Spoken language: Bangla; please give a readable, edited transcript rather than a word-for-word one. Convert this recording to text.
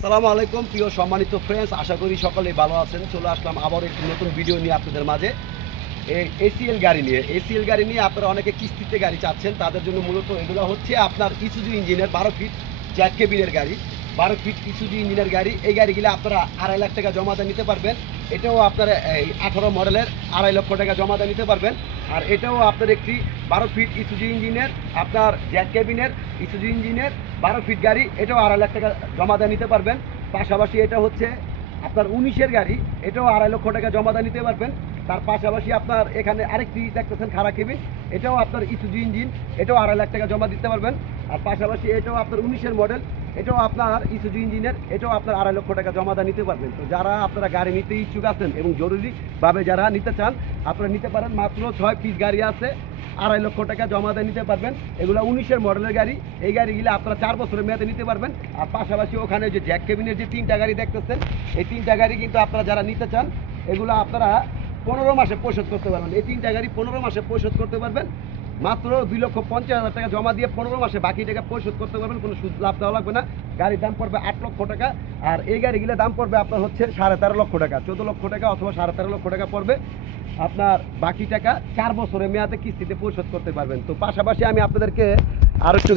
আসসালামু আলাইকুম প্রিয় সম্মানিত ফ্রেন্ডস, আশা করি সকলেই ভালো আছেন। চলে আসলাম আবার একটি নতুন ভিডিও নিয়ে আপনাদের মাঝে। এই এসিএল গাড়ি নিয়ে আপনারা অনেকে কিস্তিতে গাড়ি চাচ্ছেন, তাদের জন্য মূলত এগুলো হচ্ছে আপনার ইসুজু ইঞ্জিনের 12 ফিট জ্যাক কেবিনের গাড়ি। 12 ফিট ইসুজু ইঞ্জিনের গাড়ি, এই গাড়িগুলো আপনারা 2.5 লাখ টাকা জমা দিয়ে নিতে পারবেন। এটাও আপনার এই 18 মডেলের 2.5 লক্ষ টাকা জমা দিয়ে নিতে পারবেন। আর এটাও আপনার একটি 12 ফিট ইসুজু ইঞ্জিনের আপনার জ্যাক কেবিনের ইসুজু ইঞ্জিনের 12 ফিট গাড়ি, এটাও 2.5 লাখ টাকা জমা দিয়ে নিতে পারবেন। পাশাপাশি এটা হচ্ছে আপনার 19-এর গাড়ি, এটাও 2.5 লক্ষ টাকা জমা দিয়ে নিতে পারবেন। তার পাশাপাশি আপনার এখানে আরেকটি দেখতেছেন খাড়া কেবিন, এটাও আপনার ইসুজু ইঞ্জিন, এটাও 2.5 লাখ টাকা জমা দিতে পারবেন। আর পাশাপাশি এটাও আপনার 19-এর মডেল, এটাও আপনার ইসুজু ইঞ্জিনের, এটাও আপনার 2.5 লক্ষ টাকা জমা দিয়ে নিতে পারবেন। তো যারা আপনারা গাড়ি নিতে ইচ্ছুক আছেন এবং জরুরিভাবে যারা নিতে চান, আপনারা নিতে পারেন। মাত্র 6 পিস গাড়ি আছে, 2.5 লক্ষ টাকা জমা দিয়ে নিতে পারবেন। এগুলো 19-এর মডেলের গাড়ি, এই গাড়িগুলো আপনারা 4 বছরের মেয়াদে নিতে পারবেন। আর পাশাপাশি ওখানে যে জ্যাক কেবিনের যে 3টা গাড়ি দেখতেছেন, এই 3টা গাড়ি কিন্তু আপনারা যারা নিতে চান, এগুলো আপনারা 15 মাসে পরিশোধ করতে পারবেন। এই 3টা গাড়ি 15 মাসে পরিশোধ করতে পারবেন। মাত্র 2,50,000 টাকা জমা দিয়ে 15 মাসে বাকি টাকা পরিশোধ করতে পারবেন, কোনো সুদ লাভ দেওয়া লাগবে না। গাড়ির দাম পড়বে 8 লক্ষ টাকা। আর এই গাড়িগুলোর দাম পড়বে আপনার হচ্ছে 13.5 লক্ষ টাকা, 14 লক্ষ টাকা অথবা 13.5 লক্ষ টাকা পড়বে। আপনার বাকি টাকা 4 বছরের মেয়াদে কিস্তিতে পরিশোধ করতে পারবেন। তো পাশাপাশি আমি আপনাদেরকে আরো একটু